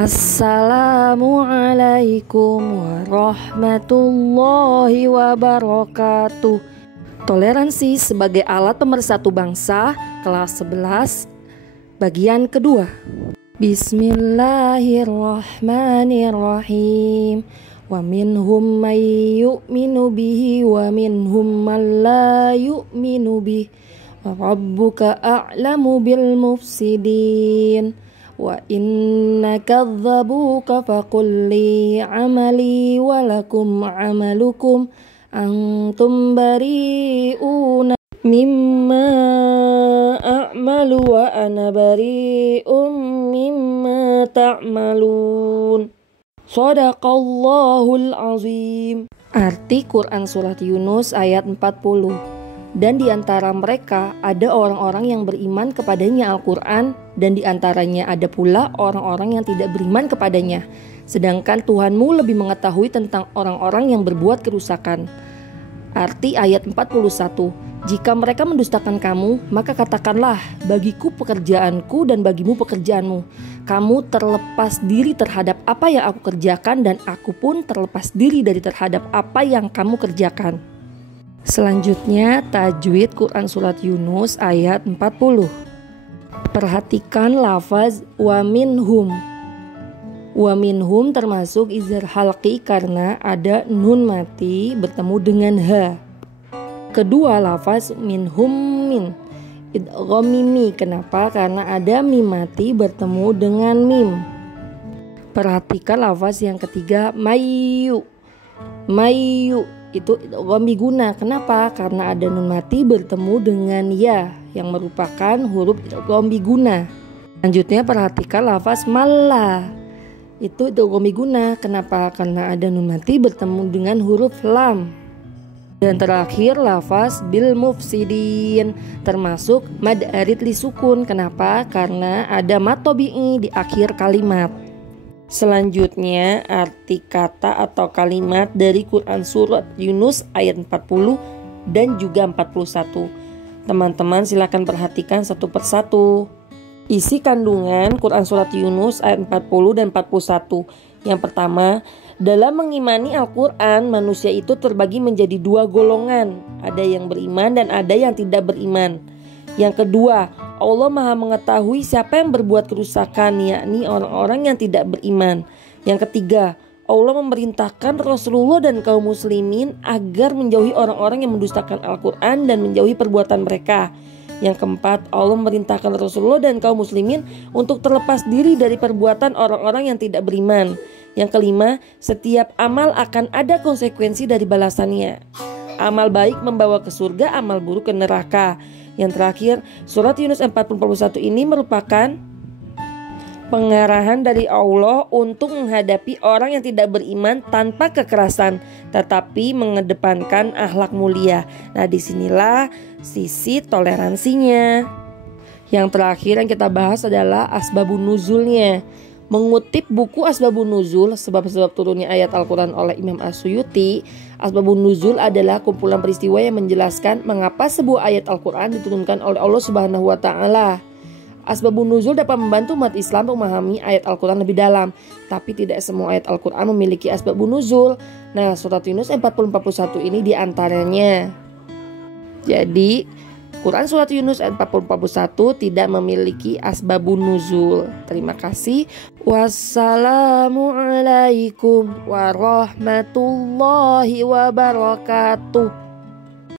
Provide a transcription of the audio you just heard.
Assalamualaikum warahmatullahi wabarakatuh. Toleransi sebagai alat pemersatu bangsa, kelas 11, bagian kedua. Bismillahirrahmanirrahim. Wa minhum may yu'minu bihi wa minhum man la yu'minu bihi. Wa rabbuka a'lamu bil mufsidin. Wa inna kadzabuka faqul li amali wa lakum amalukum antum bari'una mimma a'malu wa ana bari'um mimma ta'malun. Shadaqallahul azim. Arti Quran Surat Yunus ayat 40. Dan di antara mereka ada orang-orang yang beriman kepadanya Al-Quran, dan di antaranya ada pula orang-orang yang tidak beriman kepadanya. Sedangkan Tuhanmu lebih mengetahui tentang orang-orang yang berbuat kerusakan. Arti ayat 41. Jika mereka mendustakan kamu, maka katakanlah, bagiku pekerjaanku dan bagimu pekerjaanmu. Kamu terlepas diri terhadap apa yang aku kerjakan, dan aku pun terlepas diri dari terhadap apa yang kamu kerjakan. Selanjutnya tajwid Quran Surat Yunus ayat 40. Perhatikan lafaz wa minhum. Wa minhum termasuk izhar halqi karena ada nun mati bertemu dengan ha. Kedua lafaz minhum min idgham mimi. Kenapa? Karena ada mim mati bertemu dengan mim. Perhatikan lafaz yang ketiga mayu. Mayu itu idgham biguna. Kenapa? Karena ada nun mati bertemu dengan ya yang merupakan huruf idgham biguna. Selanjutnya perhatikan lafaz malla. Itu idgham biguna. Kenapa? Karena ada nun mati bertemu dengan huruf lam. Dan terakhir lafaz bil mufsidin termasuk mad arid li sukun. Kenapa? Karena ada mat tabi'i di akhir kalimat. Selanjutnya arti kata atau kalimat dari Quran Surat Yunus ayat 40 dan juga 41. Teman-teman silakan perhatikan satu persatu. Isi kandungan Quran Surat Yunus ayat 40 dan 41. Yang pertama, dalam mengimani Al-Quran, manusia itu terbagi menjadi dua golongan. Ada yang beriman dan ada yang tidak beriman. Yang kedua, Allah Maha mengetahui siapa yang berbuat kerusakan, yakni orang-orang yang tidak beriman. Yang ketiga, Allah memerintahkan Rasulullah dan kaum muslimin agar menjauhi orang-orang yang mendustakan Al-Quran dan menjauhi perbuatan mereka. Yang keempat, Allah memerintahkan Rasulullah dan kaum muslimin untuk terlepas diri dari perbuatan orang-orang yang tidak beriman. Yang kelima, setiap amal akan ada konsekuensi dari balasannya. Amal baik membawa ke surga, amal buruk ke neraka. Yang terakhir, surat Yunus 40-41 ini merupakan pengarahan dari Allah untuk menghadapi orang yang tidak beriman tanpa kekerasan, tetapi mengedepankan akhlak mulia. Nah, disinilah sisi toleransinya. Yang terakhir yang kita bahas adalah asbabun nuzulnya. Mengutip buku Asbabun Nuzul, sebab-sebab turunnya ayat Al-Quran oleh Imam As-Suyuti, Asbabun Nuzul adalah kumpulan peristiwa yang menjelaskan mengapa sebuah ayat Al-Quran diturunkan oleh Allah Subhanahu wa Ta'ala. Asbabun Nuzul dapat membantu umat Islam memahami ayat Al-Quran lebih dalam, tapi tidak semua ayat Al-Quran memiliki Asbabun Nuzul. Nah, surat Yunus 40-41 ini diantaranya. Jadi Quran Surat Yunus ayat 40-41 tidak memiliki asbabun nuzul. Terima kasih. Wassalamualaikum warahmatullahi wabarakatuh.